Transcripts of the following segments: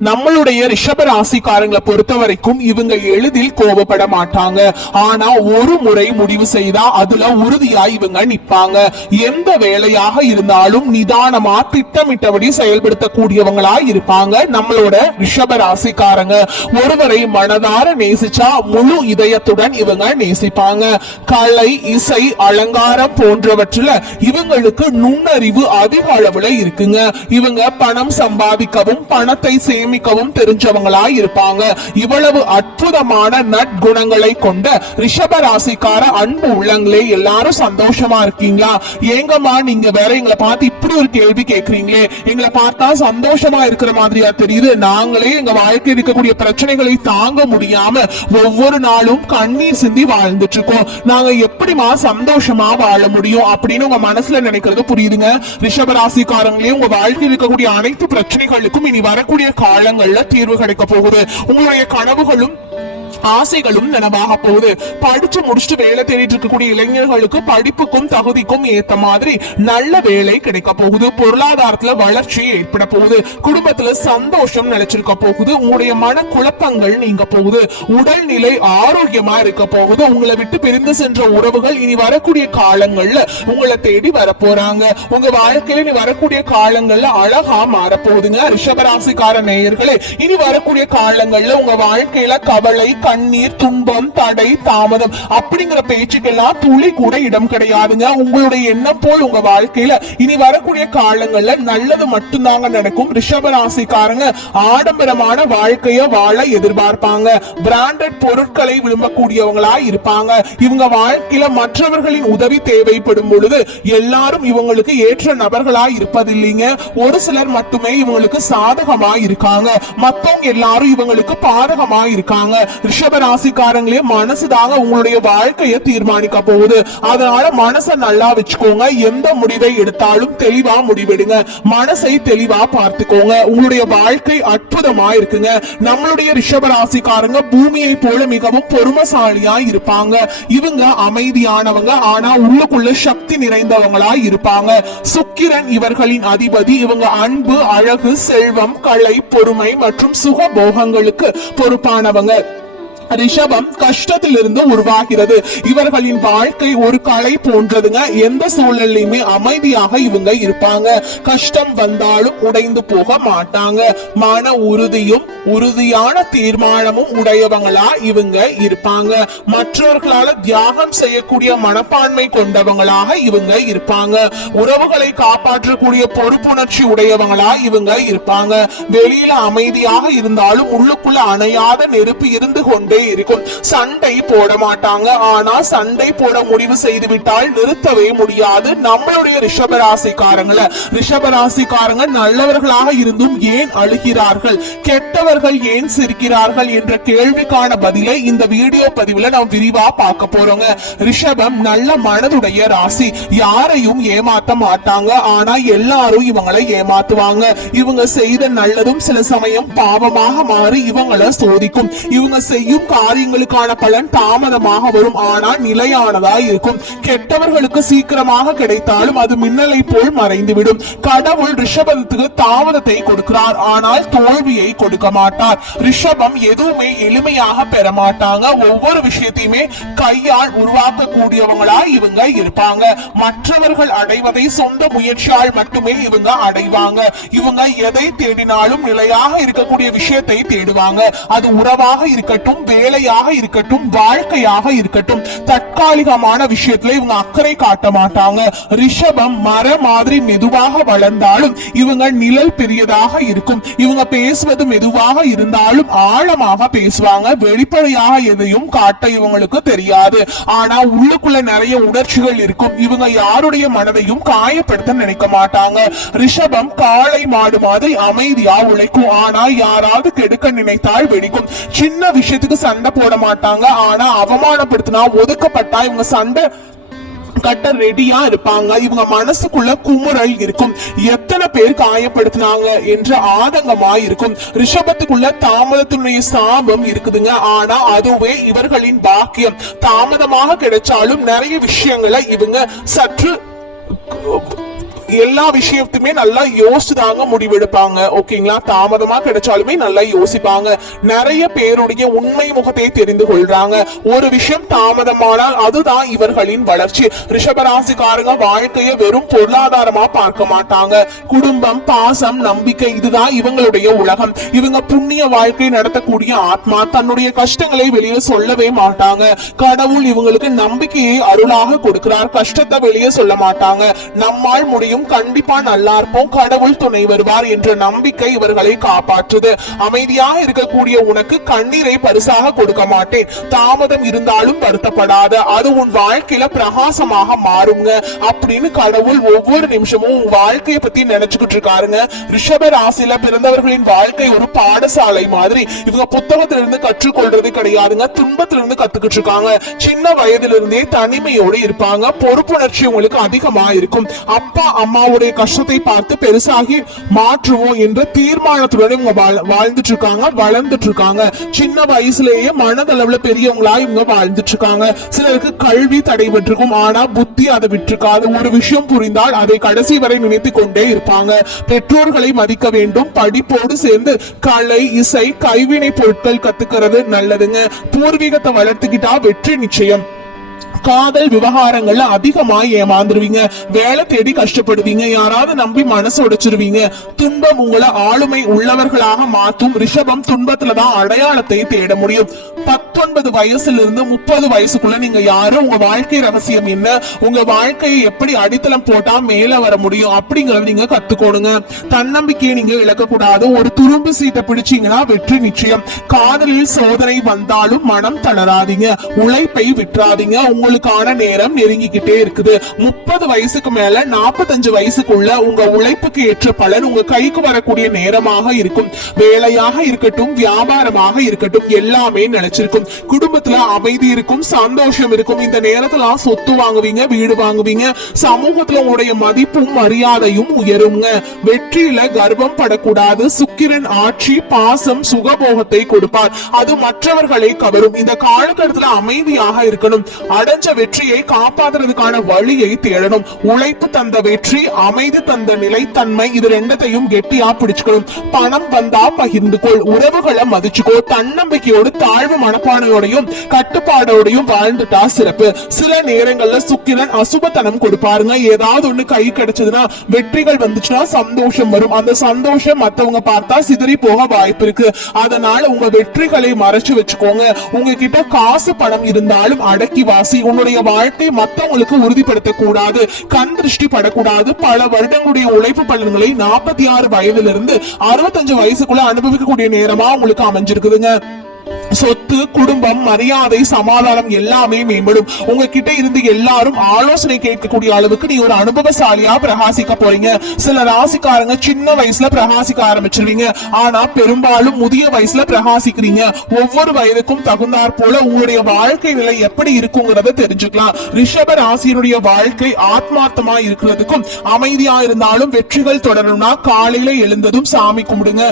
நம்மளுடைய ரிஷப ராசிக்காரங்களை பொறுத்த வரைக்கும் இவங்க எளிதில் கோபப்பட மாட்டாங்க. ஆனா ஒரு முறை முடிவு செய்தா அதுல உறுதியா இவங்க நிப்பாங்க. எந்த வேலையாக இருந்தாலும் நிதானமா திட்டமிட்டபடி செயல்படுத்தக்கூடியவங்களா இருப்பாங்க நம்மளோட ரிஷப ராசிக்காரங்க. ஒருவரை மனதார நேசிச்சா முழு இதயத்துடன் இவங்க நேசிப்பாங்க. கலை, இசை, அலங்காரம் போன்றவற்றில இவங்களுக்கு நுண்ணறிவு அதிக அளவுல இருக்குங்க. இவங்க பணம் சம்பாதிக்கவும் பணத்தை சேமிக்கவும் தெரிஞ்சவங்களா இருப்பாங்க. இவ்வளவு அற்புதமான நற்குணங்களை கொண்ட ரிஷப ராசிக்கார அன்பு உள்ளங்களே, எல்லாரும் சந்தோஷமா இருக்கீங்களா? ஏங்கம்மா நீங்க வேற எங்களை பார்த்து இப்படி ஒரு கேள்வி கேட்கறீங்களே, எங்களை பார்த்தா சந்தோஷமா இருக்கிற மாதிரியா தெரியுது. நாங்களே எங்க வாழ்க்கையில் இருக்கக்கூடிய பிரச்சனைகளை தாங்க முடியாம ஒவ்வொரு நாளும் கண்ணீர் சிந்தி வாழ்ந்துட்டு இருக்கோம். நாங்க எப்படிமா சந்தோஷமா வாழ முடியும் அப்படின்னு உங்க மனசுல நினைக்கிறது புரியுதுங்க. ரிஷப ராசிக்காரங்களே, உங்க வாழ்க்கையில் இருக்கக்கூடிய அனைத்து பிரச்சனைகளுக்கும் இனி வரக்கூடிய காலங்கள்ல தீர்வு கிடைக்க போகுது. உங்களுடைய கனவுகளும் ஆசைகளும் நனவாக போகுது. படிச்சு முடிச்சுட்டு வேலை தேடிட்டு இருக்கக்கூடிய இளைஞர்களுக்கு படிப்புக்கும் தகுதிக்கும் ஏத்த மாதிரி நல்ல வேலை கிடைக்க போகுது. பொருளாதாரத்துல வளர்ச்சி ஏற்பட போகுது. குடும்பத்துல சந்தோஷம் நிலைச்சிருக்க போகுது. உங்களுடைய மன குழப்பங்கள் நீங்க போகுது. உடல்நிலை ஆரோக்கியமா இருக்க போகுது. உங்களை விட்டு பிரிந்து சென்ற உறவுகள் இனி வரக்கூடிய காலங்கள்ல உங்களை தேடி வர போறாங்க. உங்க வாழ்க்கையில இனி வரக்கூடிய காலங்கள்ல அழகா மாற போகுதுங்க. ரிஷபராசிக்கார நேயர்களே, இனி வரக்கூடிய காலங்கள்ல உங்க வாழ்க்கையில கவலை, கண்ணீர், துன்பம், தடை, தாமதம் அப்படிங்கிற பேச்சுக்கெல்லாம் துளி கூட இடம் கிடையாதுங்க. உங்களுடைய எண்ணம் போல் உங்க வாழ்க்கையில இனி வரக்கூடிய காலங்கள்ல நல்லது மட்டும்தாங்க நடக்கும். ரிஷப ராசிக்காரங்க ஆடம்பரமான வாழ்க்கைய வாழ எதிர்பார்ப்பாங்க. பிராண்டட் பொருட்களை விரும்பக்கூடியவங்களா இருப்பாங்க. இவங்க வாழ்க்கையில மற்றவர்களின் உதவி தேவைப்படும் பொழுது எல்லாரும் இவங்களுக்கு ஏற்ற நபர்களா இருப்பதில்லைங்க. ஒரு சிலர் மட்டுமே இவங்களுக்கு சாதகமா இருக்காங்க. மத்தவங்க எல்லாரும் இவங்களுக்கு பாதகமா இருக்காங்க. ரிஷப ராசிக்காரங்களே, மனசுதாங்க உங்களுடைய வாழ்க்கையை தீர்மானிக்க போகுது. அதனால மனசை நல்லா வச்சுக்கோங்க. எந்த முடிவை எடுத்தாலும் தெளிவா முடிவெடுங்க. மனசை தெளிவா பார்த்துக்கோங்க. உங்களுடைய வாழ்க்கை அற்புதமா இருக்குங்க. நம்மளுடைய ரிஷப ராசிக்காரங்க பூமியை போல மிகவும் பொறுமைசாலியா இருப்பாங்க. இவங்க அமைதியானவங்க, ஆனா உள்ளுக்குள்ள சக்தி நிறைந்தவங்களா இருப்பாங்க. சுக்கிரன் இவர்களின் அதிபதி. இவங்க அன்பு, அழகு, செல்வம், கலை, பொறுமை மற்றும் சுகபோகங்களுக்கு பொறுப்பானவங்க. ரிஷபம் கஷ்டத்திலிருந்து உருவாகிறது. இவர்களின் வாழ்க்கை ஒரு கலை போன்றதுங்க. எந்த சூழ்நிலையுமே அமைதியாக இவங்க இருப்பாங்க. கஷ்டம் வந்தாலும் உடைந்து போக மாட்டாங்க. மன உறுதியும் உறுதியான தீர்மானமும் உடையவங்களா இவங்க இருப்பாங்க. மற்றவர்களால தியாகம் செய்யக்கூடிய மனப்பான்மை கொண்டவங்களாக இவங்க இருப்பாங்க. உறவுகளை காப்பாற்றக்கூடிய பொறுப்புணர்ச்சி உடையவங்களா இவங்க இருப்பாங்க. வெளியில அமைதியாக இருந்தாலும் உள்ளுக்குள்ள அணையாத நெருப்பு இருந்து கொண்டு இருக்கும். சண்டை போட மாட்டாங்க. ஆனா சண்டை போட முடிவு செய்து விட்டால் நிறுத்தவே முடியாது. நம்மளுடைய ரிஷபராசிக்காரங்க நல்லவர்களாக இருந்தும் ஏன் அழுகிறார்கள், கெட்டவர்கள் ஏன் சிரிக்கிறார்கள் என்ற கேள்விக்கான பதிலை இந்த வீடியோ பதிவுல நாம் விரிவா பார்க்க போறோங்க. ரிஷபம் நல்ல மனதுடைய ராசி. யாரையும் ஏமாத்த மாட்டாங்க. ஆனா எல்லாரும் இவங்களை ஏமாத்துவாங்க. இவங்க செய்த நல்லதும் சில சமயம் பாவமாக மாறி இவங்களை சோதிக்கும். இவங்க செய்யும் காரியங்களுக்கான பலன் தாமதமாக வரும், ஆனால் நிலையானதா இருக்கும். கெட்டவர்களுக்கு சீக்கிரமாக கிடைத்தாலும் அது மின்னலை போல் மறைந்துவிடும். கடவுள் ரிஷபத்துக்கு தாமதத்தை கொடுக்கிறார், ஆனால் தோல்வியை கொடுக்க மாட்டார். ரிஷபம் எதுவுமே எளிமையாக பெற மாட்டாங்க. ஒவ்வொரு விஷயத்தையுமே கையால் உருவாக்கக்கூடியவங்களா இவங்க இருப்பாங்க. மற்றவர்கள் அடைவதை சொந்த முயற்சியால் மட்டுமே இவங்க அடைவாங்க. இவங்க எதை தேடினாலும் நிலையாக இருக்கக்கூடிய விஷயத்தை தேடுவாங்க. அது உறவாக இருக்கட்டும், வேலையாக இருக்கட்டும், வாழ்க்கையாக இருக்கட்டும், தற்காலிகமான விஷயத்துல இவங்க அக்கறை காட்ட மாட்டாங்க. ரிஷபம் மர மாதிரி மெதுவாக வளர்ந்தாலும் இவங்க நிழல் பெரியதாக இருக்கும். இவங்க பேசுவது மெதுவாக இருந்தாலும் ஆழமாக பேசுவாங்க. வெளிப்படையாக எதையும் காட்ட இவங்களுக்கு தெரியாது. ஆனா உள்ளுக்குள்ள நிறைய உணர்ச்சிகள் இருக்கும். இவங்க யாருடைய மனதையும் காயப்படுத்த நினைக்க மாட்டாங்க. ரிஷபம் காளை மாடு மாதிரி அமைதியா உழைக்கும். ஆனா யாராவது கெடுக்க நினைத்தால் வெடிக்கும். சின்ன விஷயத்துக்கு சண்டை போட மாட்டாங்க. ஆனா அவமானப்படுத்தினா, ஒதுக்கப்பட்டா இவங்க சண்டை கட்ட ரெடியா இருப்பாங்க. இவங்க மனசுக்குள்ள குமுறல் இருக்கும். எத்தனை பேர் காயப்படுத்தினாங்க என்ற ஆதங்கமா இருக்கும். ரிஷபத்துக்குள்ள தாமதத்தினுடைய சாபம் இருக்குதுங்க. ஆனா அதுவே இவர்களின் பாக்கியம். தாமதமாக கிடைச்சாலும் நிறைய விஷயங்களை இவங்க சற்று எல்லா விஷயத்தையுமே நல்லா யோசிச்சுதாங்க முடிவெடுப்பாங்க. ஓகேங்களா? தாமதமா கிடைச்சாலுமே நல்லா யோசிப்பாங்க. நிறைய பேருடைய உண்மை முகத்தை தெரிந்து கொள்றாங்க. ஒரு விஷயம் தாமதமானால் அதுதான் இவர்களின் வளர்ச்சி. ரிஷபராசிக்காரங்க வாழ்க்கைய வெறும் பொருளாதாரமா பார்க்க மாட்டாங்க. குடும்பம், பாசம், நம்பிக்கை இதுதான் இவங்களுடைய உலகம். இவங்க புண்ணிய வாழ்க்கை நடத்தக்கூடிய ஆத்மா. தன்னுடைய கஷ்டங்களை வெளியே சொல்லவே மாட்டாங்க. கடவுள் இவங்களுக்கு நம்பிக்கையை அருளாக கொடுக்கிறார். கஷ்டத்தை வெளியே சொல்ல மாட்டாங்க. நம்மால் முடியும், கண்டிப்பா நல்லா இருப்போம், கடவுள் துணை வருவார் என்ற நம்பிக்கை இவர்களை காப்பாற்றுது. அமைதியாக இருக்கக்கூடிய உனக்கு கண்ணீரை பரிசாக கொடுக்க மாட்டேன். தாமதம் இருந்தாலும் வருத்தப்படாத, அது உன் வாழ்க்கையில பிரகாசமாக மாறுங்க அப்படின்னு கடவுள் ஒவ்வொரு நிமிஷமும் உன் வாழ்க்கையை பத்தி நினைச்சுக்கிட்டு இருக்காருங்க. ரிஷப ராசியில பிறந்தவர்களின் வாழ்க்கை ஒரு பாடசாலை மாதிரி. இவங்க புத்தகத்திலிருந்து கற்றுக்கொள்றது கிடையாதுங்க, துன்பத்திலிருந்து கத்துக்கிட்டு இருக்காங்க. சின்ன வயதிலிருந்தே தனிமையோடு இருப்பாங்க. பொறுப்புணர்ச்சி உங்களுக்கு அதிகமா இருக்கும். அப்பா அம்மாவுடைய கஷ்டத்தை பார்த்து பெருசாகி மாற்றுவோம் என்ற தீர்மானத்துடன் இவங்க வாழ்ந்துட்டு இருக்காங்க, வளர்ந்துட்டு இருக்காங்க. சின்ன வயசுலேயே மனதளவுல பெரியவங்களா இவங்க வாழ்ந்துட்டு இருக்காங்க. சிலருக்கு கல்வி தடைபட்டிருக்கும், ஆனா புத்தி அதை விட்டுருக்காது. ஒரு விஷயம் புரிந்தால் அதை கடைசி வரை நினைத்து கொண்டே இருப்பாங்க. பெற்றோர்களை மதிக்க வேண்டும். படிப்போடு சேர்ந்து கலை, இசை, கைவினை பொருட்கள் கத்துக்கிறது நல்லதுங்க. பூர்வீகத்தை வளர்த்துக்கிட்டா வெற்றி நிச்சயம். காதல் விவகாரங்கள்ல அதிகமா ஏமாந்துருவீங்க. வேலை தேடி கஷ்டப்படுவீங்க. யாராவது நம்பி மனசு உடைச்சிருவீங்க. துன்பம் உங்களை ஆளுமை உள்ளவர்களாக மாற்றும். ரிஷபம் துன்பத்துலதான் அடையாளத்தை தேட முடியும். 19 வயசுல இருந்து 30 வயசுக்குள்ள நீங்க யாரும், உங்க வாழ்க்கை ரகசியம் என்ன, உங்க வாழ்க்கையை எப்படி அடித்தளம் போட்டா மேல வர முடியும் அப்படிங்கறத நீங்க கத்துக்கோடுங்க. தன்னம்பிக்கையை நீங்க இழக்கக்கூடாது. ஒரு துரும்பு சீட்டை பிடிச்சீங்கன்னா வெற்றி நிச்சயம். காதலில் சோதனை வந்தாலும் மனம் தளராதீங்க. உழைப்பை விட்டுறாதீங்க. உங்களுக்கான நேரம் நெருங்கிக்கிட்டே இருக்குது. 30 வயசுக்கு மேல 45 வயசுக்குள்ள உங்க உழைப்புக்கு ஏற்ற பலன் உங்க கைக்கு வரக்கூடிய நேரமாக இருக்கும். வேலையாக இருக்கட்டும், வியாபாரமாக இருக்கட்டும், எல்லாமே நிலைச்சிருக்கும். குடும்பத்துல அமைதி இருக்கும், சந்தோஷம் இருக்கும். இந்த நேரத்துல சொத்து வாங்குவீங்க, வீடு வாங்குவீங்க. சமூகத்துல உங்களுடைய மதிப்பும் மரியாதையும் உயருங்க. வெற்றியில கர்வம் படக்கூடாது. சுக்கிரன் ஆட்சி பாசம் சுகபோகத்தை கொடுப்பார். அது மற்றவர்களை கவரும். இந்த காலகட்டத்துல அமைதியாக இருக்கணும். அடைஞ்ச வெற்றியை காப்பாற்றுறதுக்கான வழியை தேடணும். உழைப்பு தந்த வெற்றி, அமைதி தந்த நிலைத்தன்மை, இது ரெண்டத்தையும் கெட்டியா பிடிச்சுக்கணும். பணம் வந்தா பகிர்ந்து கொள், உறவுகளை மதிச்சுக்கோ. தன்னம்பிக்கையோடு தாழ்வு மனப்பானையோடையும் கட்டுப்பாடோடையும் வாழ்ந்துட்டா சிறப்பு. சில நேரங்கள்ல சுக்கிரன் அசுபத்தனம் கொடுப்பாருங்க. ஏதாவது ஒண்ணு கை கிடைச்சதுன்னா, வெற்றிகள் வந்துச்சுன்னா சந்தோஷம் வரும். அந்த சந்தோஷம் மத்தவங்க பார்த்தா சிதறி போக வாய்ப்பு இருக்கு. அதனால உங்க வெற்றிகளை மறைச்சு வச்சுக்கோங்க. உங்ககிட்ட காசு பணம் இருந்தாலும் அடக்கி வாசி. உன்னுடைய வாழ்க்கை மத்தவங்களுக்கு உறுதிப்படுத்த கூடாது. கண் திருஷ்டி படக்கூடாது. பல வருடங்களுடைய உழைப்பு பலன்களை 46 வயதிலிருந்து 65 வயசுக்குள்ள அனுபவிக்கக்கூடிய நேரமா உங்களுக்கு அமைஞ்சிருக்குதுங்க. சொத்து, குடும்பம், மரியாதை, சமாதானம் எல்லாமே மேம்படும். உங்ககிட்ட இருந்து எல்லாரும் ஆலோசனை கேட்கக்கூடிய அளவுக்கு நீ ஒரு அனுபவசாலியா பிரகாசிக்க போறீங்க. சில ராசிக்காரங்க சின்ன வயசுல பிரகாசிக்க ஆரம்பிச்சிருவீங்க, ஆனா பெரும்பாலும் முதிய வயசுல பிரகாசிக்கிறீங்க. ஒவ்வொரு வயதுக்கும் தகுந்தாற் போல உங்களுடைய வாழ்க்கை நிலை எப்படி இருக்குங்கிறத தெரிஞ்சுக்கலாம். ரிஷப ராசியினுடைய வாழ்க்கை ஆத்மார்த்தமா இருக்கிறதுக்கும் அமைதியா இருந்தாலும் வெற்றிகள் தொடரணும்னா காலையில எழுந்ததும் சாமி கும்பிடுங்க.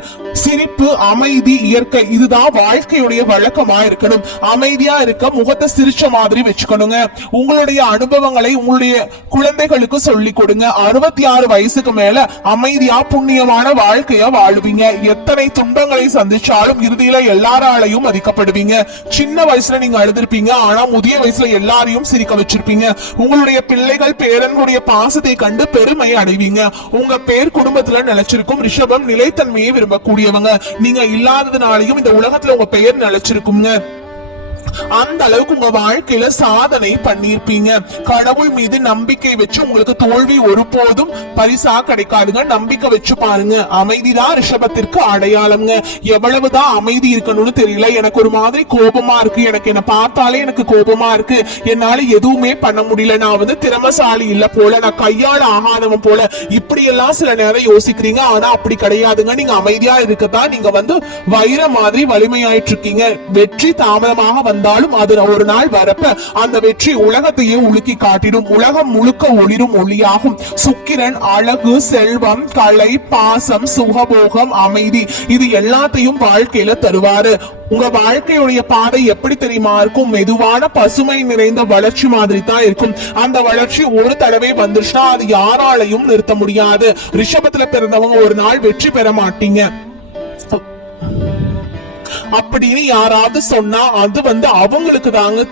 சிரிப்பு, அமைதி, இயற்கை இதுதான் வாழ்க்கையுடைய வழக்கமா இருக்கணும். அமைதியா இருக்க முகத்தை சிரிச்ச மாதிரி வச்சுக்கணுங்க. உங்களுடைய அனுபவங்களை உங்களுடைய குழந்தைகளுக்கு சொல்லி கொடுங்க. 66 வயசுக்கு மேல அமைதியா புண்ணியமான வாழ்க்கைய வாழுவீங்க. எத்தனை துன்பங்களை சந்திச்சாலும் இறுதியில எல்லாராலையும் மதிக்கப்படுவீங்க. சின்ன வயசுல நீங்க அழுதிருப்பீங்க, ஆனா முதிய வயசுல எல்லாரையும் சிரிக்க வச்சிருப்பீங்க. உங்களுடைய பிள்ளைகள் பேரன்களுடைய பாசத்தை கண்டு பெருமை அடைவீங்க. உங்க பேர் குடும்பத்துல நிலைச்சிருக்கும். ரிஷபம் நிலைத்தன்மையை விரும்பக்கூடியவங்க. நீங்க இல்லாததுனாலையும் இந்த உலகத்துல உங்க பெயர் நிலைச்சிருக்குங்க. அந்த அளவுக்கு உங்க வாழ்க்கையில சாதனை பண்ணிருப்பீங்க. கடவுள் மீது நம்பிக்கை வச்சு உங்களுக்கு தோல்வி ஒருபோதும் பரிசா கிடைக்காதுங்க. நம்பிக்கை வச்சு பாருங்க. அமைதிதான் ரிஷபத்திற்கு அடையாளம்ங்க. எவ்வளவுதான் அமைதி இருக்கணும்னு தெரியல. எனக்கு ஒரு மாதிரி கோபமா இருக்கு, எனக்கு என்ன பார்த்தாலே எனக்கு கோபமா இருக்கு, என்னால எதுவுமே பண்ண முடியல, நான் திறமசாலி இல்ல போல, நான் கையாள ஆகாதவன் போல, இப்படி எல்லாம் சில நேரம் யோசிக்கிறீங்க. ஆனா அப்படி கிடையாதுங்க. நீங்க அமைதியா இருக்கதான் நீங்க வைர மாதிரி வலிமையாயிட்டு இருக்கீங்க. வெற்றி தாமதமாக வந்தாலும் அது ஒரு நாள் வரப்ப அந்த வெற்றி உலகத்தையே உலுக்கி காட்டிடும். உலகம் முழுக்க ஒளிரும் ஒளியாகும். சுக்கிரன் அழகு, செல்வம், கலை, பாசம், சுகபோகம், அமைதி இது எல்லாத்தையும் வாழ்க்கையில தருவாரு. உங்க வாழ்க்கையுடைய பாதை எப்படி தெரியுமா இருக்கும்? மெதுவான பசுமை நிறைந்த வளர்ச்சி மாதிரி தான் இருக்கும். அந்த வளர்ச்சி ஒரு தடவை வந்துச்சுன்னா அது யாராலையும் நிறுத்த முடியாது. ரிஷபத்துல பிறந்தவங்க ஒரு நாள் வெற்றி பெற மாட்டீங்க அப்படின்னு யாராவது சொன்னா அது அவங்களுக்கு தாங்க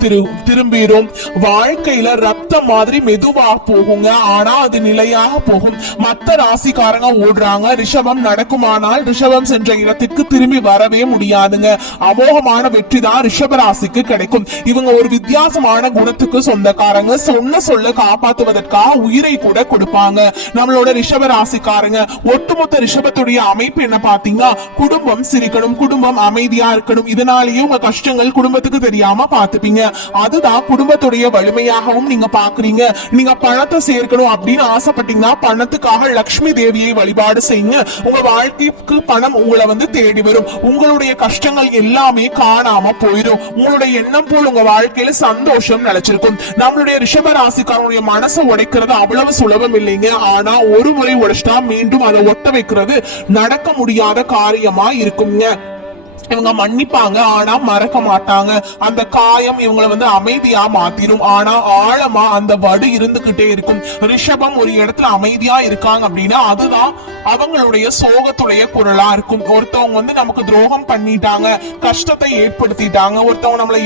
திரும்பிடும். வாழ்க்கையில ரத்தம் மாதிரி மெதுவா போகுங்க, ஆனா அது நிலையாக போகும். மத்த ராசிக்காரங்க ஓடுறாங்க, ரிஷபம் நடக்குமானால் ரிஷபம் சென்ற இடத்துக்கு திரும்பி வரவே முடியாதுங்க. அமோகமான வெற்றி தான் ரிஷப ராசிக்கு கிடைக்கும். இவங்க ஒரு வித்தியாசமான குணத்துக்கு சொந்தக்காரங்க. சொன்ன சொல்ல காப்பாத்துவதற்காக உயிரை கூட கொடுப்பாங்க. நம்மளோட ரிஷப ராசிக்காரங்க ஒட்டுமொத்த ரிஷபத்துடைய அமைப்பு என்ன பாத்தீங்கன்னா, குடும்பம் சிரிக்கணும், குடும்பம் அமைதியா இருக்கணும். இதனாலேயே உங்க கஷ்டங்கள் குடும்பத்துக்கு தெரியாம பாத்துப்பீங்க. அதுதான் குடும்பத்துடைய வலிமையாகவும் நீங்க பாக்குறீங்க. நீங்க பணத்தை சேர்க்கணும் அப்படின்னு ஆசைப்பட்டீங்கன்னா பணத்துக்காக லட்சுமி தேவியை வழிபாடு செய்யுங்க. உங்க வாழ்க்கைக்கு பணம் உங்களை தேடி வரும். உங்களுடைய கஷ்டங்கள் எல்லாமே காணாம போயிடும். உங்களுடைய எண்ணம் போல் உங்க வாழ்க்கையில சந்தோஷம் நிலைச்சிருக்கும். நம்மளுடைய ரிஷப ராசிக்காரனுடைய மனசை உடைக்கிறது அவ்வளவு சுலபம் இல்லைங்க. ஆனா ஒரு முறை உடைச்சிட்டா மீண்டும் அதை ஒட்ட வைக்கிறது நடக்க முடியாத காரியமா இருக்குங்க. இவங்க மன்னிப்பாங்க, ஆனா மறக்க மாட்டாங்க. அந்த காயம் இவங்களை அமைதியா மாத்திரும், ஆனா ஆழமா அந்த வடு இருந்துகிட்டே இருக்கும். ரிஷபம் ஒரு இடத்துல அமைதியா இருக்காங்க அப்படின்னா அதுதான் அவங்களுடைய சோகத்துடைய குரலா இருக்கும். ஒருத்தவங்க நமக்கு துரோகம் பண்ணிட்டாங்க, கஷ்டத்தை ஏற்படுத்திட்டாங்க, ஒருத்தவங்க நம்மளை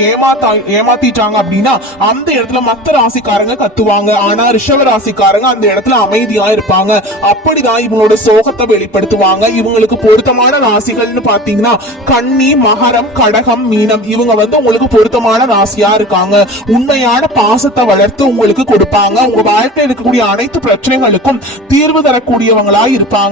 ஏமாத்திட்டாங்க அப்படின்னா அந்த இடத்துல மத்த ராசிக்காரங்க கத்துவாங்க. ஆனா ரிஷப ராசிக்காரங்க அந்த இடத்துல அமைதியா இருப்பாங்க. அப்படிதான் இவங்களோட சோகத்தை வெளிப்படுத்துவாங்க. இவங்களுக்கு பொருத்தமான ராசிகள்னு பாத்தீங்கன்னா கன்னி, மகரம், கடகம், மீனம் இவங்க உங்களுக்கு பொருத்தமான ராசியா இருக்காங்க. உண்மையான பாசத்தை வளர்த்து உங்களுக்கு கொடுப்பாங்க. உங்க வாழ்க்கையில் இருக்கக்கூடிய அனைத்து பிரச்சனைகளுக்கும் தீர்வு தரக்கூடியவங்களா இருப்பாங்க.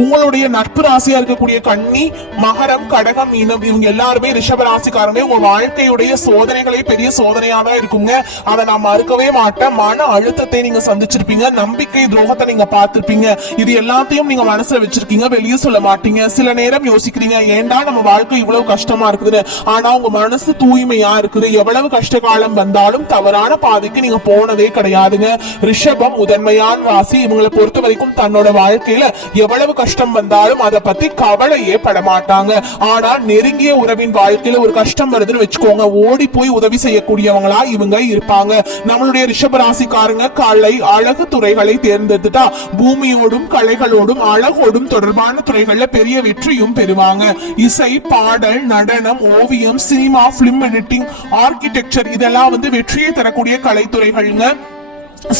உங்களுடைய நட்பு ராசியா இருக்கக்கூடிய கன்னி, மகரம், கடகம், மீனம் இவங்க எல்லாருமே ரிஷப ராசிக்காரங்க. உங்க வாழ்க்கையுடைய சோதனைகளே பெரிய சோதனையா தான் இருக்குங்க. அதை நான் மறுக்கவே மாட்டேன். மன அழுத்தத்தை நீங்க சந்திச்சிருப்பீங்க, நம்பிக்கை துரோகத்தை நீங்க பார்த்திருப்பீங்க. இது எல்லாத்தையும் நீங்க மனசுல வச்சிருக்கீங்க, வெளியே சொல்ல மாட்டீங்க. சில நேரம் யோசிக்கிறீங்க, ஏண்டா நம்ம வாழ்க்கை இவ்வளவு கஷ்டமா இருக்குது. ஆனா உங்க மனசு தூய்மையா இருக்குது. எவ்வளவு கஷ்ட காலம் வந்தாலும் தவறான பாதைக்கு நீங்க போனதே கிடையாதுங்க. ரிஷபம் முதன்மையான ராசி. இவங்களை பொறுத்த வரைக்கும் தன்னோட வாழ்க்கையில எவ்வளவு கஷ்டம் வந்தாலும் அதை பத்தி கவலையே படமாட்டாங்க. ஆனா நெருங்கிய உறவின் வாழ்க்கையில ஒரு கஷ்டம் வருதுன்னு வச்சுக்கோங்க, ஓடி போய் உதவி செய்யக்கூடியவங்களா இவங்க இருப்பாங்க. நம்மளுடைய ரிஷப ராசிக்காரங்க கலை, அழகு துறைகளை தேர்ந்தெடுத்துட்டா பூமியோடும் கலைகளோடும் அழகோடும் தொடர்பான துறைகள்ல பெரிய வெற்றியும் பெறுவாங்க. இசை, பாடல், நடனம், ஓவியம், சினிமா, பிலிம் எடிட்டிங், ஆர்கிடெக்சர் இதெல்லாம் வெற்றியை தரக்கூடிய கலைத்துறைகள்ங்க.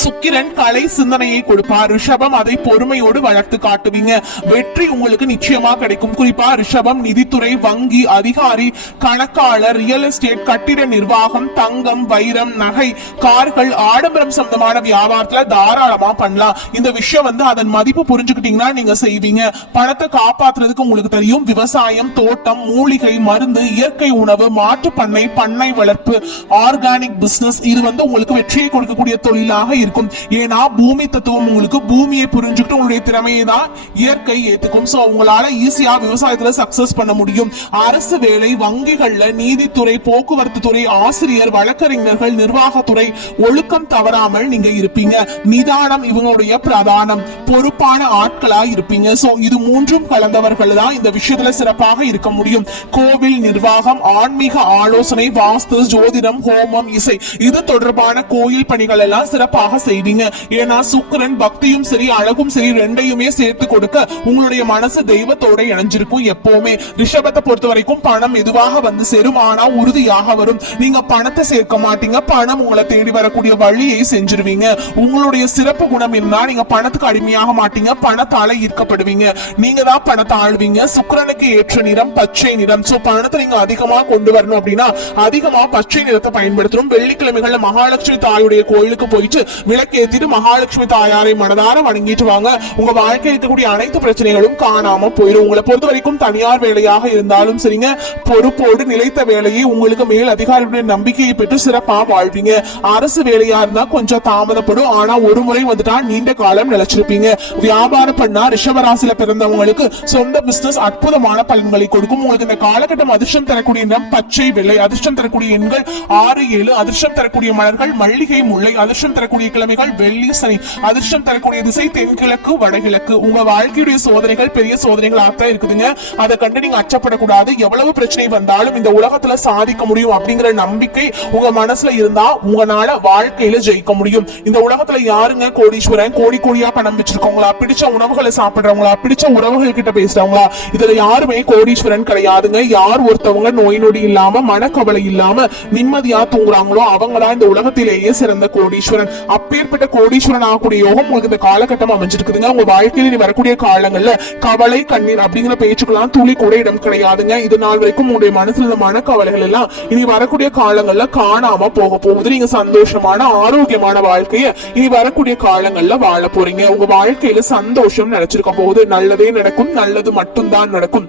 சுக்கிரன் கலை சிந்தனையை கொடுப்பார். ரிஷபம் அதை பொறுமையோடு வளர்த்து காட்டுவீங்க. வெற்றி உங்களுக்கு நிச்சயமா கிடைக்கும். குறிப்பா ரிஷபம் நிதித்துறை, வங்கி, அதிகாரி, கணக்காளர், ரியல் எஸ்டேட், கட்டிட நிர்வாகம், தங்கம், வைரம், நகை, கார்கள், ஆடம்பரம் சம்பந்தமான வியாபாரத்துல தாராளமா பண்ணலாம். இந்த விஷயம் அதன் மதிப்பு புரிஞ்சுக்கிட்டீங்கன்னா நீங்க செய்வீங்க. பணத்தை காப்பாத்துறதுக்கு உங்களுக்கு தெரியும். விவசாயம், தோட்டம், மூலிகை, மருந்து, இயற்கை உணவு, மாட்டு பண்ணை, பண்ணை வளர்ப்பு, ஆர்கானிக் பிசினஸ் இது உங்களுக்கு வெற்றியை கொடுக்கக்கூடிய தொழிலாக இருக்கும். ஏன்னா பூமி தத்துவம் உங்களுக்கு பூமியை புரிஞ்சுக்கிட்டு உங்களுடைய திறமையை தான் இயற்கை ஏத்துக்கும். சோ உங்களால ஈஸியா விவசாயத்துல சக்சஸ் பண்ண முடியும். அரசு வேலை, வங்கிகள்ல, நீதித்துறை, போக்குவரத்து துறை, ஆசிரியர், வழக்கறிஞர்கள், நிர்வாகத்துறை ஒழுக்கம் தவறாமல் நீங்க இருப்பீங்க. நிதானம் இவங்களுடைய பிரதானம். பொறுப்பான ஆட்களா இருப்பீங்க. சோ இது மூன்றும் கலந்தவர்கள் தான் இந்த விஷயத்துல சிறப்பாக இருக்க முடியும். கோவில் நிர்வாகம், ஆன்மீக ஆலோசனை, வாஸ்து, ஜோதிடம், ஹோமம், இசை இது தொடர்பான கோயில் பணிகள் எல்லாம் சிறப்பாக செய்வீங்க. ஏன்னா சுக்கிரன் பக்தியும் சரி அழகும் சரி ரெண்டையுமே சேர்த்து கொடுக்க உங்களுடைய மனசு தெய்வத்தோட இணைஞ்சிருக்கும் எப்பவுமே. ரிஷபத்தை பொறுத்த வரைக்கும் பணம் எதுவாக சேரும், ஆனா உறுதியாக வரும். நீங்க பணத்தை சேர்க்க மாட்டீங்க, பணம் உங்களை தேடி வரக்கூடிய வழியை செஞ்சிருவீங்க. உங்களுடைய சிறப்பு குணம் என்ன, நீங்க பணத்துக்கு அடிமையாக மாட்டீங்க, பணத்தால ஈர்க்கப்படுவீங்க. நீங்க தான் பணத்தை ஆள்வீங்க. சுக்கிரனுக்கு ஏற்ற நிறம் பச்சை நிறம். சோ பணத்தை நீங்க அதிகமா கொண்டு வரணும் அப்படின்னா அதிகமா பச்சை நிறத்தை பயன்படுத்தணும். வெள்ளிக்கிழமைகள்ல மகாலட்சுமி தாயுடைய கோயிலுக்கு போயிட்டு விளக்கு ஏத்திட்டு மகாலட்சுமி தாயாரை மனதார வணங்கிட்டு வாங்க. உங்க வாழ்க்கையில் இருக்கக்கூடிய அனைத்து பிரச்சனைகளும் காணாம போயிடும். உங்களை பொறுத்த வரைக்கும் தனியார் வேலையாக இருந்தாலும் சரிங்க, பொறுப்போடு நிலைத்த வேலையை உங்களுக்கு மேல் அதிகாரியுடைய நம்பிக்கையை பெற்று சிறப்பா வாழ்வீங்க. அரசு வேலையா இருந்தா கொஞ்சம் தாமதப்படும், ஆனா ஒரு முறை வந்துட்டா நீண்ட காலம் நிலைச்சிருப்பீங்க. வியாபாரம் பண்ணா ரிஷபராசியில பிறந்தவங்களுக்கு சொந்த பிசினஸ் அற்புதமான பலன்களை கொடுக்கும். உங்களுக்கு இந்த காலகட்டம் அதிர்ஷ்டம் தரக்கூடிய நிறம் பச்சை வெள்ளை, அதிர்ஷ்டம் தரக்கூடிய எண்கள் 6 7, அதிர்ஷ்டம் தரக்கூடிய மலர்கள் மல்லிகை முல்லை, அதிர்ஷ்டம் தரக்கூடிய கிழமைகள் வெள்ளி சனி, அதிர்ஷ்டம் தரக்கூடிய திசை தென்கிழக்கு வடகிழக்கு. உங்க வாழ்க்கையுடைய சோதனைகள் பெரிய சோதனைகள் ஆக இருக்குதுங்க. அதை கண்டு நீங்க அச்சப்படக்கூடாது. எவ்வளவு பிரச்சனை வந்தாலும் இந்த உலகத்துல சாதிக்க முடியும் அப்படிங்கிற நம்பிக்கை உங்க மனசுல இருந்தா உங்களால வாழ்க்கையில ஜெயிக்க முடியும். இந்த உலகத்துல யாருங்க கோடீஸ்வரன்? கோடி கோடியா பணம் வச்சிருக்கவங்களா, பிடிச்ச உணவுகளை சாப்பிடுறவங்களா, பிடிச்ச உறவுகள் கிட்ட பேசுறவங்களா? இதுல யாருமே கோடீஸ்வரன் கிடையாதுங்க. யார் ஒருத்தவங்க நோய் நொடி இல்லாம மனக்கவலை இல்லாம நிம்மதியா தூங்குறாங்களோ அவங்களா இந்த உலகத்திலேயே சிறந்த கோடீஸ்வரன். அப்பேற்பட்ட கோடீஸ்வரன் ஆகக்கூடிய யோகம் உங்களுக்கு இந்த காலகட்டம் அமைஞ்சிருக்குதுங்க. உங்க வாழ்க்கையில வரக்கூடிய காலங்கள்ல கவலை கண்ணீர் அப்படிங்கிற பேச்சுக்கெல்லாம் துளி கூட இடம் கிடையாதுங்க. இது நாள் வரைக்கும் உங்களுடைய மனசுல இந்த மனக்கவலைகள் எல்லாம் இனி வரக்கூடிய காலங்கள்ல காணாம போக போகுது. நீங்க சந்தோஷமான ஆரோக்கியமான வாழ்க்கைய இனி வரக்கூடிய காலங்கள்ல வாழ போறீங்க. உங்க வாழ்க்கையில சந்தோஷம் நினைச்சிருக்க போகுது. நல்லதே நடக்கும், நல்லது மட்டும்தான் நடக்கும்.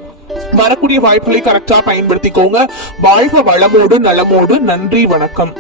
வரக்கூடிய வாய்ப்புகளை கரெக்டா பயன்படுத்திக்கோங்க. வாழ்க வளமோடு நலமோடு. நன்றி, வணக்கம்.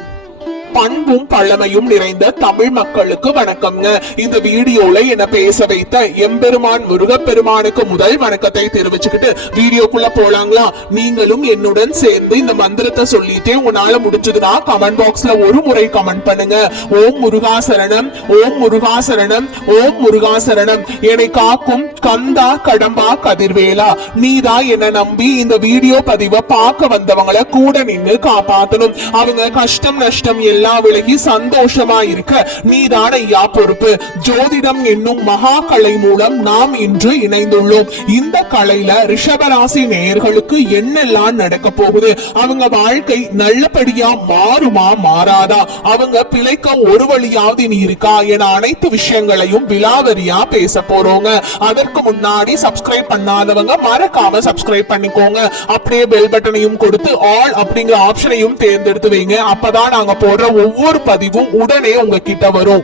பண்பும் பழமையும் நிறைந்த தமிழ் மக்களுக்கு வணக்கம்ங்க. இந்த வீடியோல என்ன பேச வைத்த எம்பெருமான் முருகப்பெருமானுக்கு முதல் வணக்கத்தை தெரிவிச்சுக்கிட்டு வீடியோக்குள்ள போலாங்களா? நீங்களும் என்னுடன் சேர்ந்து இந்த மந்திரத்தை சொல்லிட்டே உங்களால முடிஞ்சதுன்னா கமெண்ட் பாக்ஸ்ல ஒரு முறை கமெண்ட் பண்ணுங்க. ஓம் முருகாசரணம், ஓம் முருகாசரணம், ஓம் முருகாசரணம். என்னை காக்கும் கந்தா கடம்பா கதிர்வேலா, நீதா என்ன நம்பி இந்த வீடியோ பதிவை பார்க்க வந்தவங்களை கூட நின்று காப்பாத்தணும். அவங்க கஷ்டம் நஷ்டம் எல்லாம் விலகி சந்தோஷமா இருக்க நீதான் ஐயா பொறுப்பு. ஜோதிடம் என்னும் மகா கலை மூலம் நாம் இன்று இணைந்துள்ளோம். இந்த கலையில ரிஷபராசி நேயர்களுக்கு என்னெல்லாம் நடக்க போகுது, அவங்க வாழ்க்கை நல்லபடியா மாறுமா மாறாதா, அவங்க பிழைக்க ஒரு வழியாவது நீ இருக்கா என அனைத்து விஷயங்களையும் விலாவரியா பேச போறோங்க. அதற்கு முன்னாடி சப்ஸ்கிரைப் பண்ணாதவங்க மறக்காம சப்ஸ்கிரைப் பண்ணிக்கோங்க. அப்படியே பெல் பட்டனையும் கொடுத்து ஆல் அப்படிங்கிற ஆப்ஷனையும் தேர்ந்தெடுத்து வைங்க. அப்பதான் நாங்க போடுற ஒவ்வொரு பதிவும் உடனே உங்ககிட்ட வரும்.